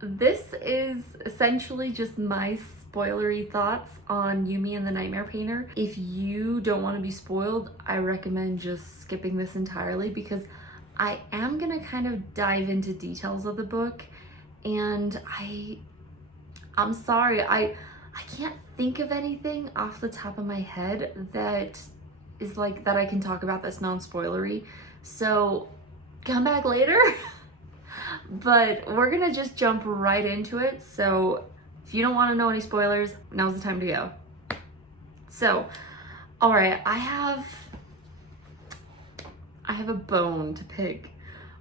this is essentially just my spoilery thoughts on Yumi and the Nightmare Painter. If you don't want to be spoiled, I recommend just skipping this entirely because I am gonna kind of dive into details of the book, and I'm sorry, I can't think of anything off the top of my head that is like that I can talk about that's non-spoilery. So come back later. But we're gonna just jump right into it. So if you don't want to know any spoilers, now's the time to go. So, all right, I have a bone to pick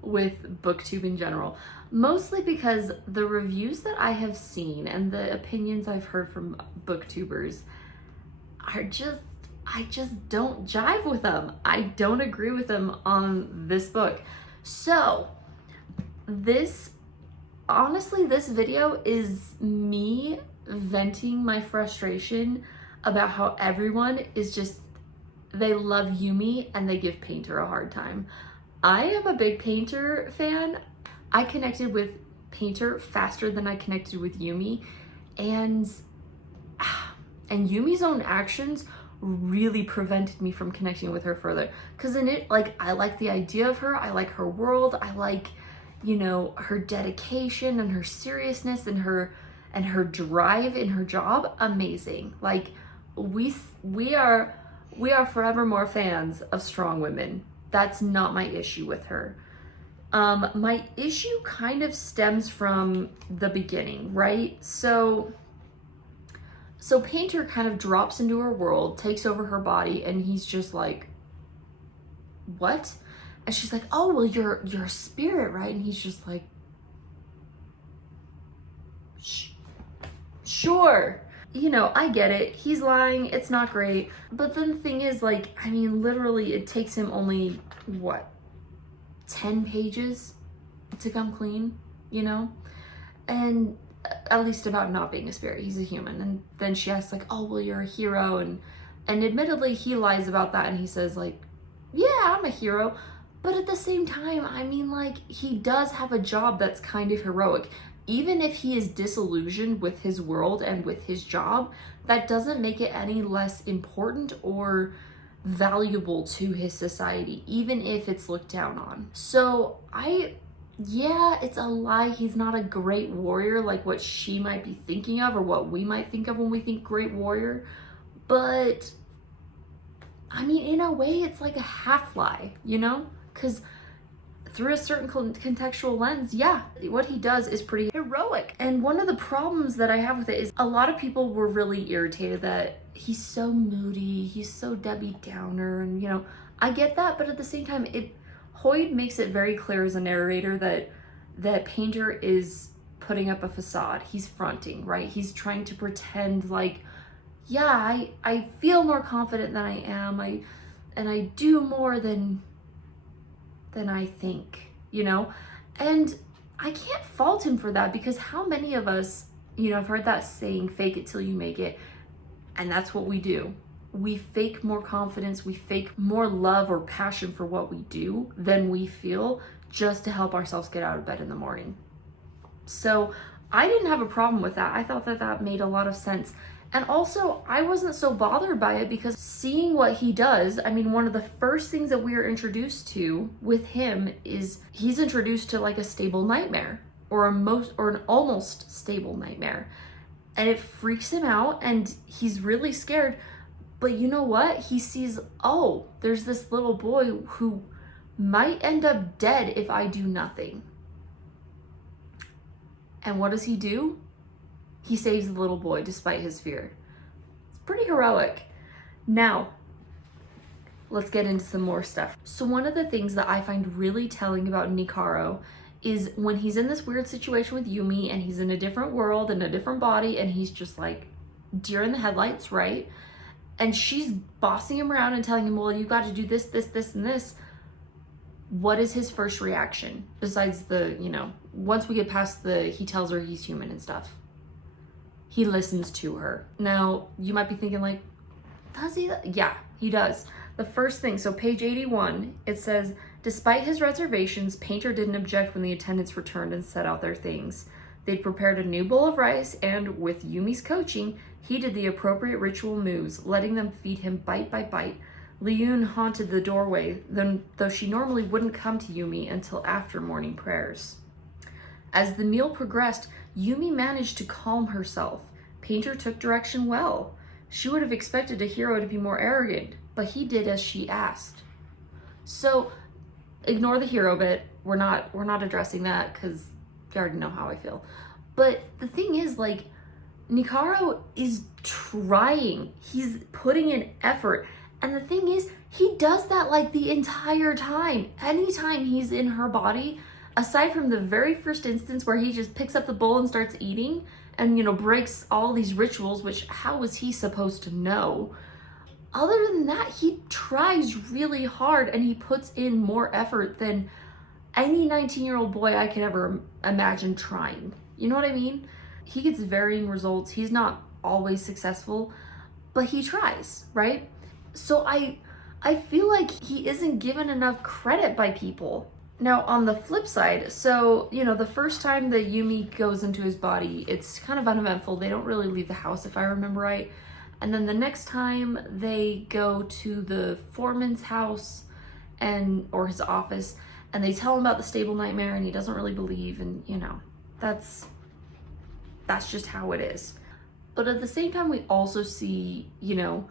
with BookTube in general, mostly because the reviews that I have seen and the opinions I've heard from booktubers are just, I just don't jive with them. I don't agree with them on this book. So honestly, this video is me venting my frustration about how everyone is just, they love Yumi and they give Painter a hard time. I am a big Painter fan. I connected with Painter faster than I connected with Yumi, and Yumi's own actions really prevented me from connecting with her further. Because in it, like, I like the idea of her, I like her world, I like, you know, her dedication and her seriousness and her drive in her job. Amazing. Like, we are forevermore fans of strong women. That's not my issue with her. My issue kind of stems from the beginning, right? So Painter kind of drops into her world, takes over her body, and he's just like, what? And she's like, oh, well, you're a spirit, right? And he's just like, sure. You know, I get it. He's lying. It's not great. But then the thing is, like, I mean, literally, it takes him only, what, 10 pages to come clean, you know? And at least about not being a spirit. He's a human. And then she asks, like, oh, well, you're a hero. And admittedly, he lies about that. And he says, like, yeah, I'm a hero. But at the same time, I mean, like, he does have a job that's kind of heroic. Even if he is disillusioned with his world and with his job, that doesn't make it any less important or valuable to his society, even if it's looked down on. So yeah, it's a lie. He's not a great warrior like what she might be thinking of or what we might think of when we think great warrior. But I mean, in a way, it's like a half lie, you know? Because through a certain contextual lens, yeah, what he does is pretty heroic. And one of the problems that I have with it is a lot of people were really irritated that he's so moody, he's so Debbie Downer, and, you know, I get that, but at the same time, Hoyd makes it very clear as a narrator that Painter is putting up a facade. He's fronting, right? He's trying to pretend like, yeah, I feel more confident than I am, and I do more than I think, you know? And I can't fault him for that, because how many of us, you know, I've heard that saying, fake it till you make it, and that's what we do. We fake more confidence, we fake more love or passion for what we do than we feel, just to help ourselves get out of bed in the morning. So I didn't have a problem with that. I thought that made a lot of sense. And also, I wasn't so bothered by it because seeing what he does, I mean, one of the first things that we are introduced to with him is he's introduced to like a stable nightmare or an almost stable nightmare. And it freaks him out and he's really scared. But you know what? He sees, oh, there's this little boy who might end up dead if I do nothing. And what does he do? He saves the little boy despite his fear. It's pretty heroic. Now, let's get into some more stuff. So one of the things that I find really telling about Nikaro is when he's in this weird situation with Yumi and he's in a different world and a different body and he's just like deer in the headlights, right? And she's bossing him around and telling him, well, you got to do this, this, this, and this. What is his first reaction? Besides the, you know, once we get past he tells her he's human and stuff. He listens to her. Now, you might be thinking like, does he? Yeah, he does. The first thing, so page 81, it says, despite his reservations, Painter didn't object when the attendants returned and set out their things. They'd prepared a new bowl of rice, and with Yumi's coaching, he did the appropriate ritual moves, letting them feed him bite by bite. Liyun haunted the doorway, though she normally wouldn't come to Yumi until after morning prayers. As the meal progressed, Yumi managed to calm herself. Painter took direction well. She would have expected a hero to be more arrogant, but he did as she asked. So, ignore the hero bit. We're not addressing that because you already know how I feel. But the thing is, like, Nikaro is trying. He's putting in effort. And the thing is, he does that like the entire time. Anytime he's in her body, aside from the very first instance where he just picks up the bowl and starts eating and, you know, breaks all these rituals, which how was he supposed to know? Other than that, he tries really hard and he puts in more effort than any 19-year-old boy I could ever imagine trying. You know what I mean? He gets varying results. He's not always successful, but he tries, right? So I feel like he isn't given enough credit by people. Now, on the flip side, so, you know, the first time that Yumi goes into his body, it's kind of uneventful. They don't really leave the house, if I remember right. And then the next time they go to the foreman's house or his office, and they tell him about the stable nightmare, and he doesn't really believe, and, you know, that's just how it is. But at the same time, we also see, you know,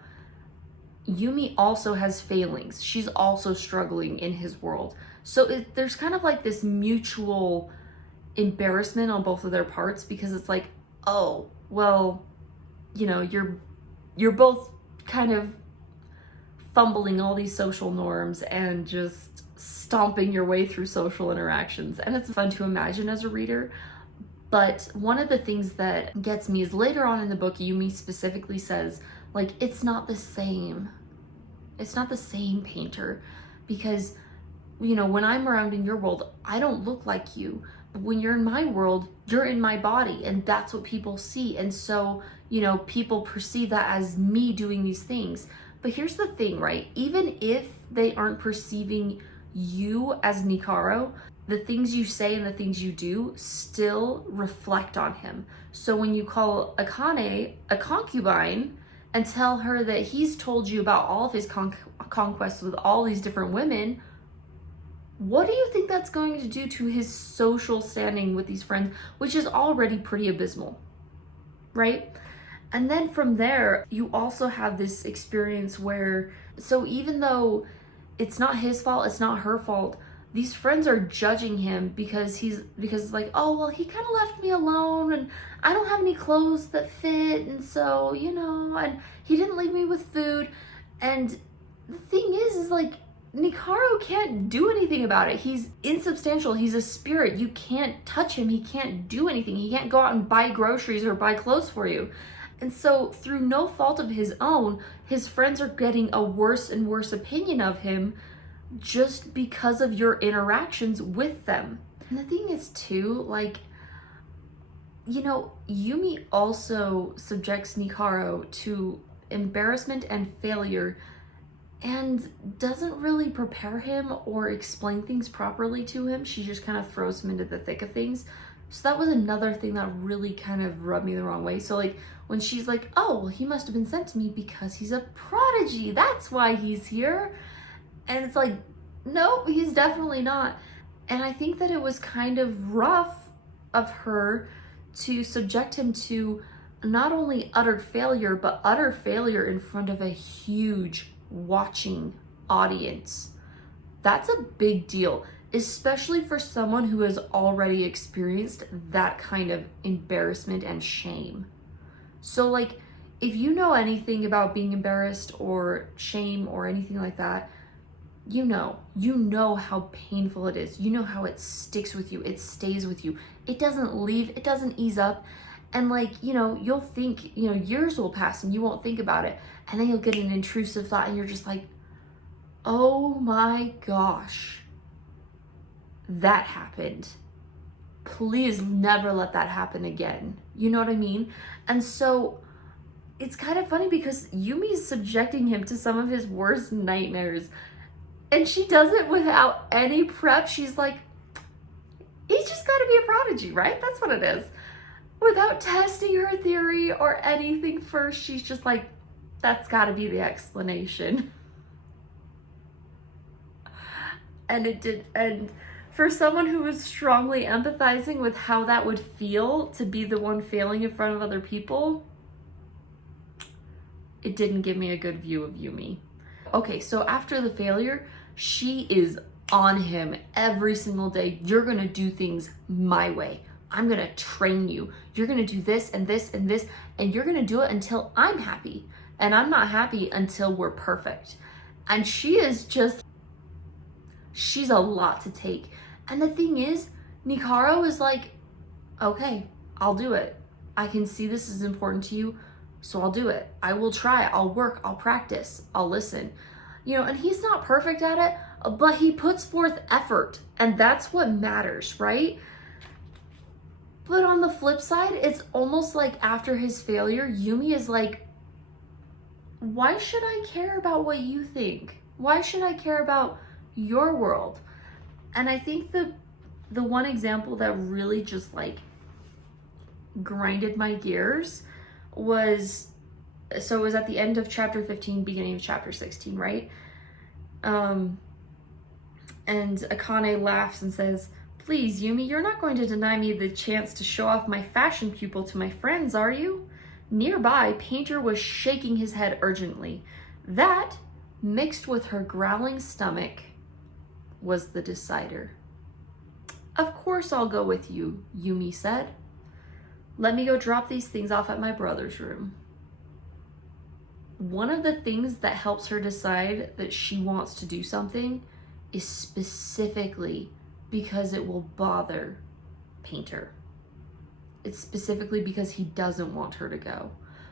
Yumi also has failings. She's also struggling in his world. So there's kind of like this mutual embarrassment on both of their parts, because it's like, oh, well, you know, you're both kind of fumbling all these social norms and just stomping your way through social interactions. And it's fun to imagine as a reader. But one of the things that gets me is later on in the book, Yumi specifically says, like, it's not the same. It's not the same, Painter, because, you know, when I'm around in your world, I don't look like you. But when you're in my world, you're in my body, and that's what people see. And so, you know, people perceive that as me doing these things. But here's the thing, right? Even if they aren't perceiving you as Nikaro, the things you say and the things you do still reflect on him. So when you call Akane a concubine and tell her that he's told you about all of his conquests with all these different women, what do you think that's going to do to his social standing with these friends, which is already pretty abysmal, right? And then from there, you also have this experience where, so even though it's not his fault, it's not her fault, these friends are judging him because it's like, oh, well, he kind of left me alone and I don't have any clothes that fit, and so, you know, and he didn't leave me with food. And the thing is like, Nikaro can't do anything about it. He's insubstantial. He's a spirit. You can't touch him. He can't do anything. He can't go out and buy groceries or buy clothes for you. And so through no fault of his own, his friends are getting a worse and worse opinion of him just because of your interactions with them. And the thing is too, like, you know, Yumi also subjects Nikaro to embarrassment and failure and doesn't really prepare him or explain things properly to him. She just kind of throws him into the thick of things. So that was another thing that really kind of rubbed me the wrong way. So like when she's like, oh, well, he must have been sent to me because he's a prodigy, that's why he's here. And it's like, nope, he's definitely not. And I think that it was kind of rough of her to subject him to not only utter failure, but utter failure in front of a huge watching audience. That's a big deal, especially for someone who has already experienced that kind of embarrassment and shame. So like, if you know anything about being embarrassed or shame or anything like that, you know how painful it is. You know how it sticks with you. It stays with you. It doesn't leave. It doesn't ease up. And like, you know, you'll think, you know, years will pass and you won't think about it. And then you'll get an intrusive thought and you're just like, oh my gosh, that happened. Please never let that happen again. You know what I mean? And so it's kind of funny because Yumi's subjecting him to some of his worst nightmares. And she does it without any prep. She's like, he's just got to be a prodigy, right? That's what it is. without testing her theory or anything first, she's just like, that's gotta be the explanation. And it did, and for someone who was strongly empathizing with how that would feel to be the one failing in front of other people, it didn't give me a good view of Yumi. Okay, so after the failure, she is on him every single day. You're gonna do things my way. I'm gonna train you. You're gonna do this and this and this, and you're gonna do it until I'm happy. And I'm not happy until we're perfect. And she is just, she's a lot to take. And the thing is, Nikaro is like, okay, I'll do it. I can see this is important to you, so I'll do it. I will try, I'll work, I'll practice, I'll listen. You know, and he's not perfect at it, but he puts forth effort, and that's what matters, right? But on the flip side, it's almost like after his failure, Yumi is like, why should I care about what you think? Why should I care about your world? And I think the one example that really just like grinded my gears was, so it was at the end of chapter 15, beginning of chapter 16, right? And Akane laughs and says, please, Yumi, you're not going to deny me the chance to show off my fashion pupil to my friends, are you? Nearby, Painter was shaking his head urgently. That, mixed with her growling stomach, was the decider. Of course I'll go with you, Yumi said. Let me go drop these things off at my brother's room. One of the things that helps her decide that she wants to do something is specifically because it will bother Painter. It's specifically because he doesn't want her to go.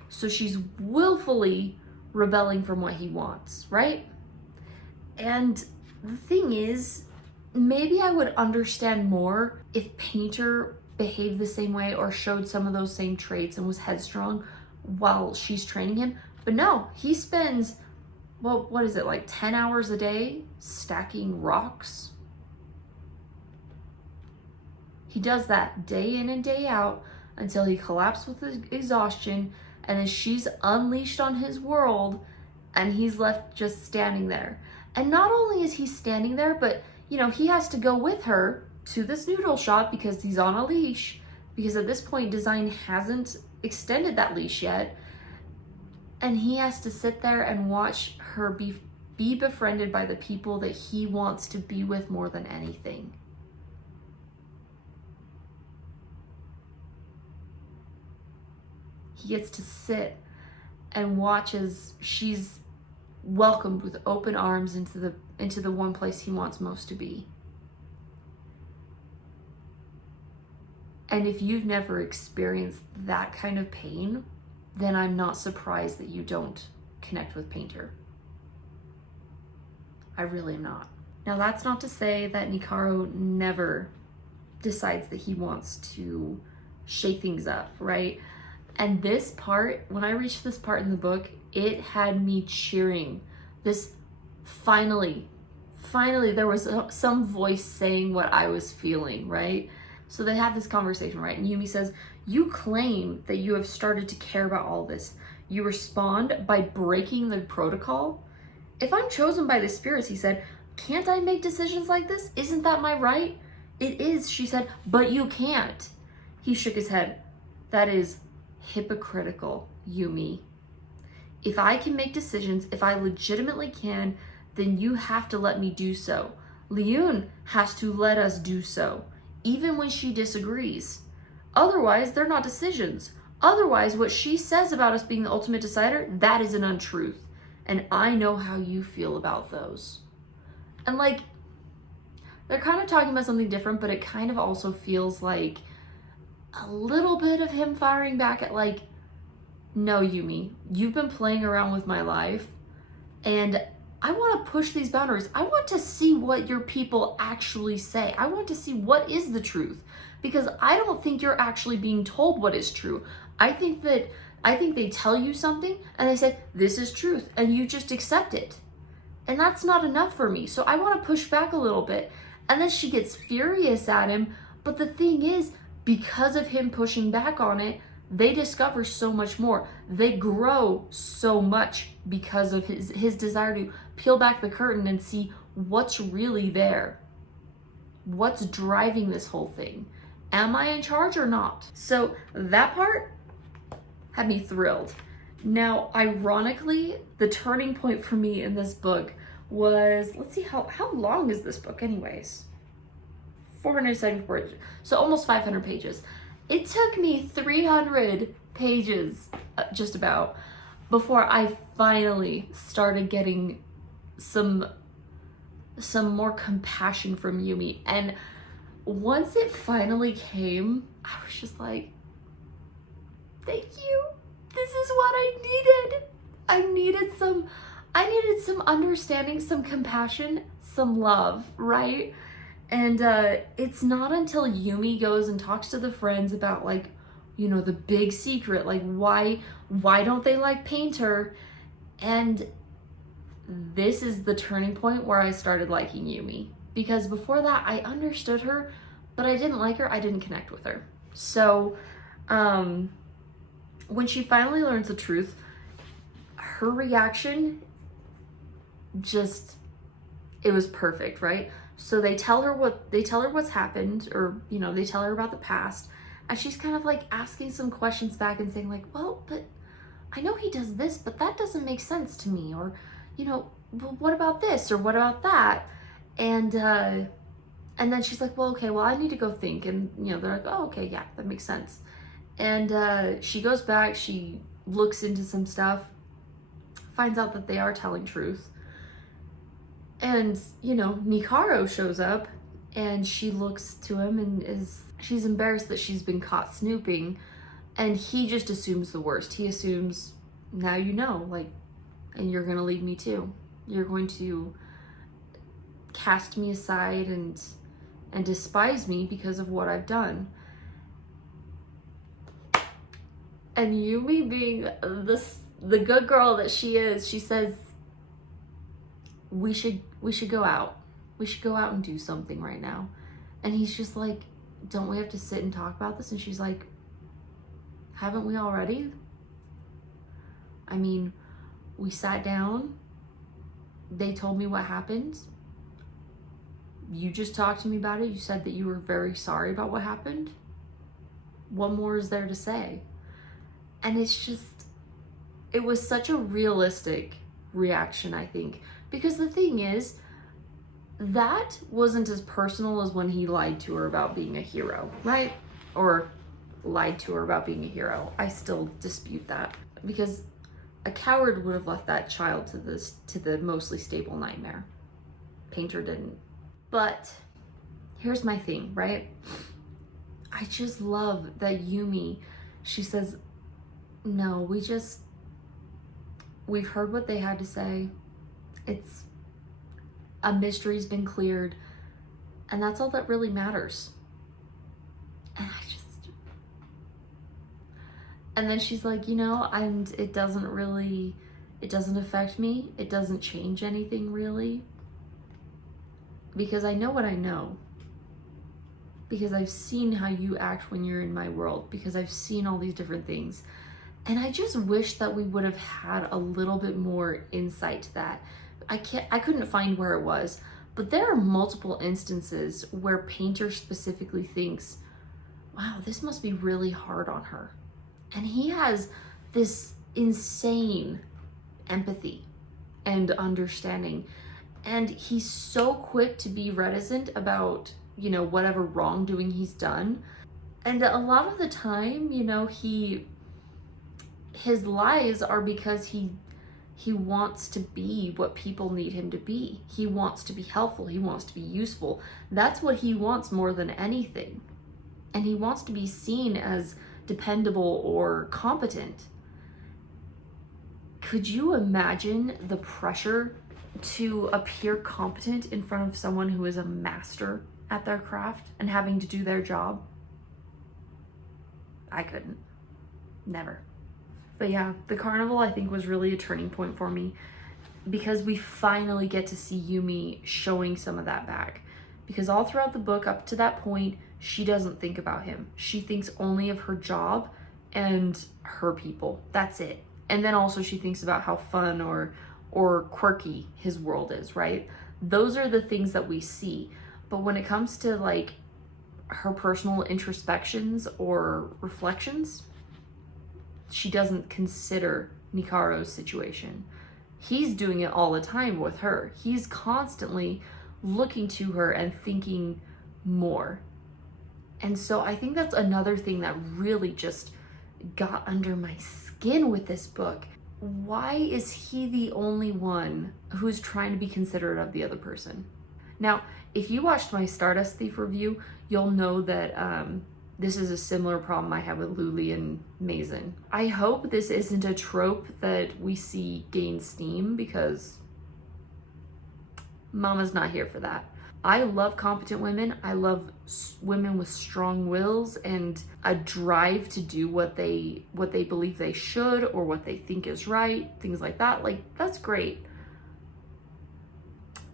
So she's willfully rebelling from what he wants, right? And the thing is, maybe I would understand more if Painter behaved the same way or showed some of those same traits and was headstrong while she's training him. But no, he spends, well, what is it, like 10 hours a day stacking rocks? He does that day in and day out until he collapses with exhaustion, and then she's unleashed on his world and he's left just standing there. And not only is he standing there, but you know, he has to go with her to this noodle shop because he's on a leash, because at this point design hasn't extended that leash yet. And he has to sit there and watch her be befriended by the people that he wants to be with more than anything. He gets to sit and watch as she's welcomed with open arms into the one place he wants most to be. And if you've never experienced that kind of pain, then I'm not surprised that you don't connect with Painter. I really am not. Now, that's not to say that Nikaro never decides that he wants to shake things up, right? And this part, when I reached this part in the book, it had me cheering. This finally there was some voice saying what I was feeling, right? So they have this conversation, right? And Yumi says, you claim that you have started to care about all this. You respond by breaking the protocol. If I'm chosen by the spirits, he said, can't I make decisions like this? Isn't that my right? It is, she said, but you can't. He shook his head. That is hypocritical, Yumi. If I can make decisions, if I legitimately can, then you have to let me do so. Leon has to let us do so, even when she disagrees. Otherwise, they're not decisions. Otherwise, what she says about us being the ultimate decider, that is an untruth. And I know how you feel about those. And like, they're kind of talking about something different, but it kind of also feels like a little bit of him firing back at like, no, Yumi, you've been playing around with my life and I want to push these boundaries. I want to see what your people actually say. I want to see what is the truth, because I don't think you're actually being told what is true. I think they tell you something and they say, this is truth, and you just accept it. And that's not enough for me. So I want to push back a little bit. And then she gets furious at him. But the thing is, because of him pushing back on it, they discover so much more. They grow so much because of his desire to peel back the curtain and see what's really there. What's driving this whole thing? Am I in charge or not? So that part had me thrilled. Now, ironically, the turning point for me in this book was, let's see, how long is this book anyways? 474 pages, so almost 500 pages. It took me 300 pages, just about, before I finally started getting some more compassion from Yumi. And once it finally came, I was just like, thank you. This is what I needed. I needed some understanding, some compassion, some love, right? And it's not until Yumi goes and talks to the friends about, like, you know, the big secret, like why don't they like Painter? And this is the turning point where I started liking Yumi. Because before that, I understood her, but I didn't like her, I didn't connect with her. So, when she finally learns the truth, her reaction just, it was perfect, right? So they tell her what's happened, or, you know, they tell her about the past, and she's kind of like asking some questions back and saying like, well, but I know he does this, but that doesn't make sense to me, or, you know, what about this, or what about that? And then she's like, well, okay, well, I need to go think. And, you know, they're like, oh, okay, yeah, that makes sense. And she goes back, she looks into some stuff, finds out that they are telling truth. And, you know, Nikaro shows up, and she looks to him and she's embarrassed that she's been caught snooping, and he just assumes the worst. He assumes, now you know, like, and you're gonna leave me too. You're going to cast me aside and despise me because of what I've done. And Yumi, being the good girl that she is, she says, we should go out. We should go out and do something right now. And he's just like, don't we have to sit and talk about this? And she's like, haven't we already? I mean, we sat down, they told me what happened. You just talked to me about it. You said that you were very sorry about what happened. What more is there to say? And it's just, it was such a realistic reaction, I think. Because the thing is, that wasn't as personal as when he lied to her about being a hero, right? Or lied to her about being a hero. I still dispute that. Because a coward would have left that child to the mostly stable nightmare. Painter didn't. But here's my thing, right? I just love that Yumi, she says, no, we've heard what they had to say. It's a mystery's been cleared, and that's all that really matters. And then she's like, you know, and it doesn't affect me. It doesn't change anything really. Because I know what I know. Because I've seen how you act when you're in my world. Because I've seen all these different things. And I just wish that we would have had a little bit more insight to that. I couldn't find where it was, but there are multiple instances where Painter specifically thinks, wow, this must be really hard on her. And he has this insane empathy and understanding. And he's so quick to be reticent about, you know, whatever wrongdoing he's done. And a lot of the time, you know, his lies are because he wants to be what people need him to be. He wants to be helpful. He wants to be useful. That's what he wants more than anything. And he wants to be seen as dependable or competent. Could you imagine the pressure to appear competent in front of someone who is a master at their craft and having to do their job? I couldn't. Never. But yeah, the carnival I think was really a turning point for me, because we finally get to see Yumi showing some of that back. Because all throughout the book up to that point, she doesn't think about him. She thinks only of her job and her people. That's it. And then also she thinks about how fun or quirky his world is, right? Those are the things that we see. But when it comes to like her personal introspections or reflections, she doesn't consider Nikaro's situation. He's doing it all the time with her. He's constantly looking to her and thinking more. And so I think that's another thing that really just got under my skin with this book. Why is he the only one who's trying to be considerate of the other person? Now, if you watched my Stardust Thief review, you'll know that this is a similar problem I have with Luli and Mason. I hope this isn't a trope that we see gain steam, because Mama's not here for that. I love competent women. I love women with strong wills and a drive to do what they believe they should or what they think is right, things like that. Like, that's great.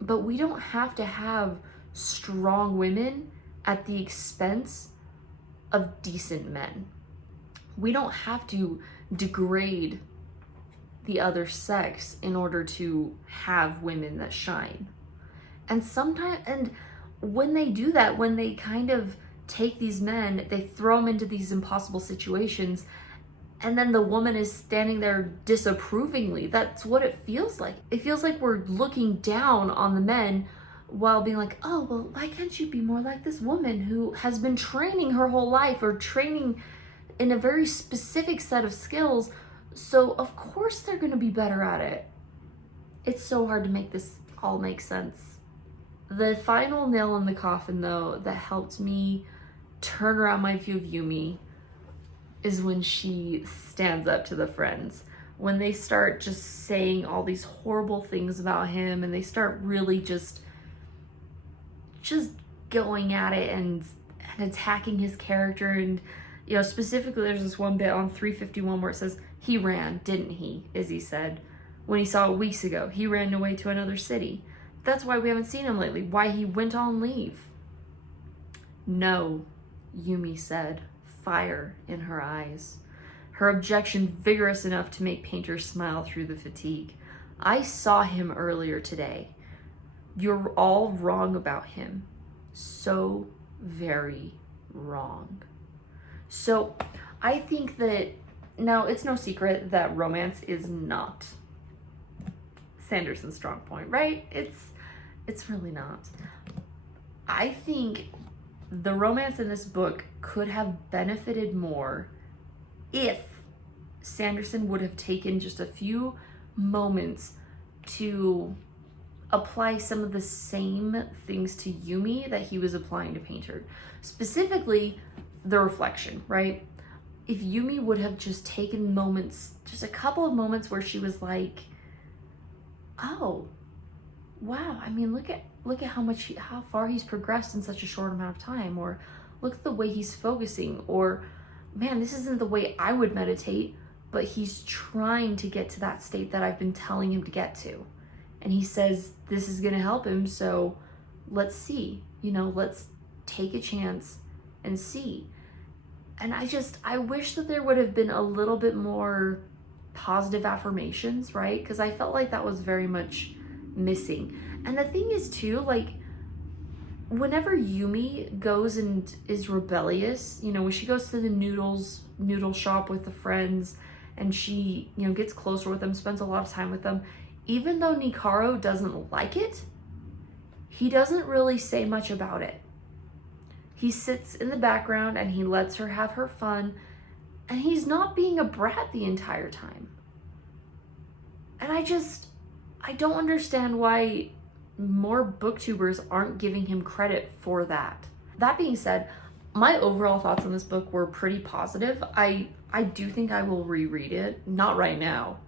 But we don't have to have strong women at the expense of decent men. We don't have to degrade the other sex in order to have women that shine. And sometimes, and when they do that, when they kind of take these men, they throw them into these impossible situations, and then the woman is standing there disapprovingly. That's what it feels like. It feels like we're looking down on the men while being like, oh, well, why can't you be more like this woman who has been training her whole life or training in a very specific set of skills, so of course they're gonna be better at it. It's so hard to make this all make sense. The final nail in the coffin, though, that helped me turn around my view of Yumi is when she stands up to the friends. When they start just saying all these horrible things about him, and they start really just going at it and attacking his character. And, you know, specifically there's this one bit on 351 where it says, he ran, didn't he? Izzy said, when he saw it weeks ago, he ran away to another city. That's why we haven't seen him lately. Why he went on leave. No, Yumi said, fire in her eyes. Her objection vigorous enough to make Painter smile through the fatigue. I saw him earlier today. You're all wrong about him. So very wrong. So I think that, now it's no secret that romance is not Sanderson's strong point, right? It's really not. I think the romance in this book could have benefited more if Sanderson would have taken just a few moments to apply some of the same things to Yumi that he was applying to Painter. Specifically, the reflection, right? If Yumi would have just taken moments, just a couple of moments where she was like, oh, wow, I mean, look at how far he's progressed in such a short amount of time, or look at the way he's focusing, or man, this isn't the way I would meditate, but he's trying to get to that state that I've been telling him to get to. And he says this is gonna help him, so let's see, let's take a chance and see. And I wish that there would have been a little bit more positive affirmations, right? Because I felt like that was very much missing. And the thing is too, like, whenever Yumi goes and is rebellious, when she goes to the noodle shop with the friends and she, gets closer with them, spends a lot of time with them, even though Nikaro doesn't like it, he doesn't really say much about it. He sits in the background and he lets her have her fun, and he's not being a brat the entire time. And I don't understand why more booktubers aren't giving him credit for that. That being said, my overall thoughts on this book were pretty positive. I do think I will reread it. Not right now.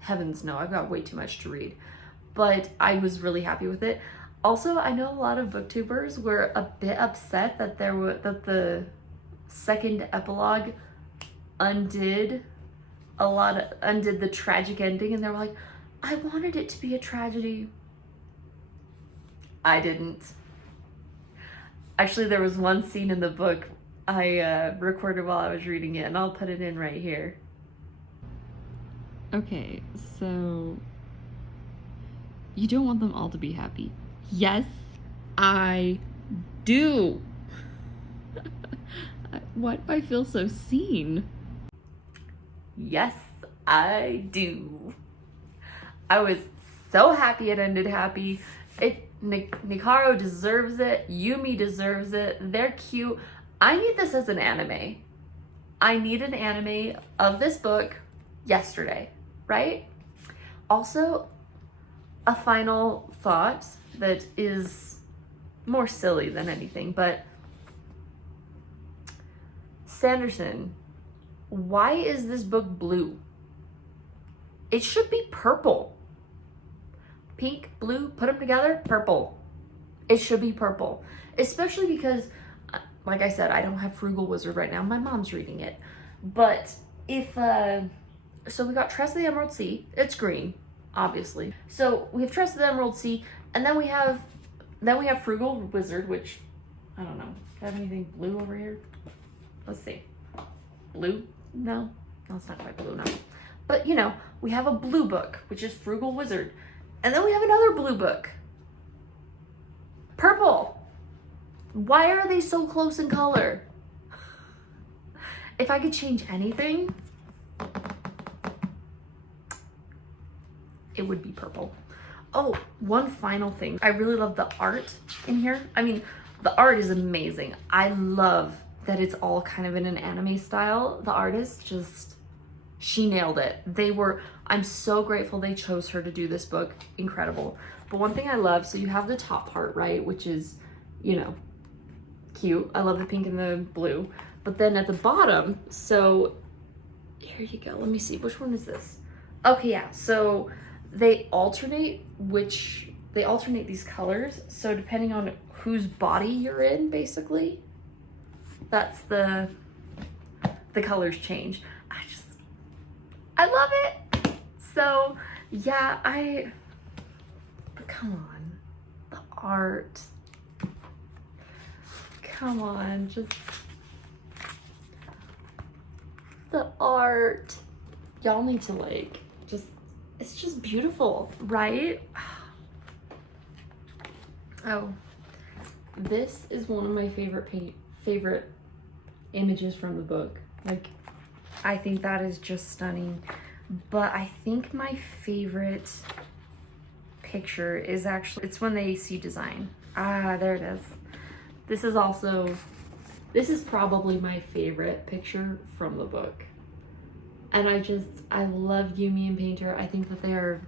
Heavens no, I've got way too much to read. But I was really happy with it. Also, I know a lot of booktubers were a bit upset that the second epilogue undid the tragic ending, and they were like, I wanted it to be a tragedy. I didn't. Actually, there was one scene in the book I recorded while I was reading it, and I'll put it in right here. Okay, so you don't want them all to be happy. Yes, I do. Why do I feel so seen? Yes, I do. I was so happy it ended happy. Nikaro deserves it. Yumi deserves it. They're cute. I need this as an anime. I need an anime of this book yesterday, right? Also, a final thought that is more silly than anything, but Sanderson, why is this book blue? It should be purple. Pink, blue, put them together, purple. It should be purple. Especially because, like I said, I don't have Frugal Wizard right now. My mom's reading it. But if, so we got Trust of the Emerald Sea. It's green, obviously. So we have Trust of the Emerald Sea, and then we have Frugal Wizard, which, I don't know. Do I have anything blue over here? Let's see. Blue? No, it's not quite blue, no. But, you know, we have a blue book, which is Frugal Wizard. And then we have another blue book. Purple. Why are they so close in color? If I could change anything, it would be purple. Oh, one final thing. I really love the art in here. I mean, the art is amazing. I love that it's all kind of in an anime style. The artist just, she nailed it. I'm so grateful they chose her to do this book. Incredible. But one thing I love, so you have the top part, right? Which is, you know, cute. I love the pink and the blue. But then at the bottom, so here you go. Let me see, which one is this? Okay, yeah, so they alternate these colors. So depending on whose body you're in, basically, that's the colors change. I love it. So yeah, but come on, the art. Come on, just the art. Y'all need to it's just beautiful, right? Oh, this is one of my favorite images from the book. Like, I think that is just stunning. But I think my favorite picture is actually, it's when they see design. Ah, there it is. This is probably my favorite picture from the book. And I love Yumi and Painter. I think that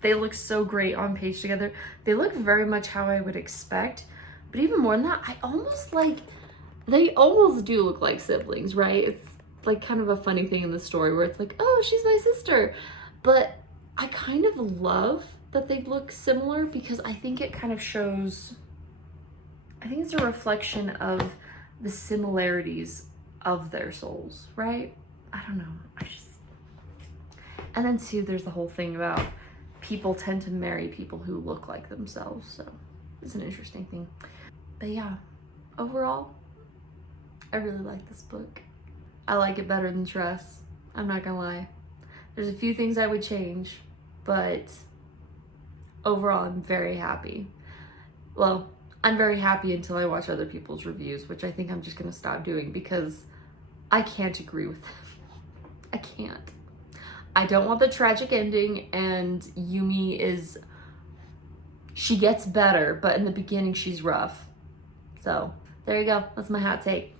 they look so great on page together. They look very much how I would expect. But even more than that, they almost do look like siblings, right? It's like kind of a funny thing in the story where it's like, oh, she's my sister. But I kind of love that they look similar because I think it kind of shows, I think it's a reflection of the similarities of their souls, right? I don't know. And then too, there's the whole thing about people tend to marry people who look like themselves. So it's an interesting thing. But yeah, overall, I really like this book. I like it better than Tress. I'm not gonna lie. There's a few things I would change, but overall, I'm very happy. Well, I'm very happy until I watch other people's reviews, which I think I'm just gonna stop doing because I can't agree with them. I can't. I don't want the tragic ending, and Yumi she gets better, but in the beginning she's rough. So there you go. That's my hot take.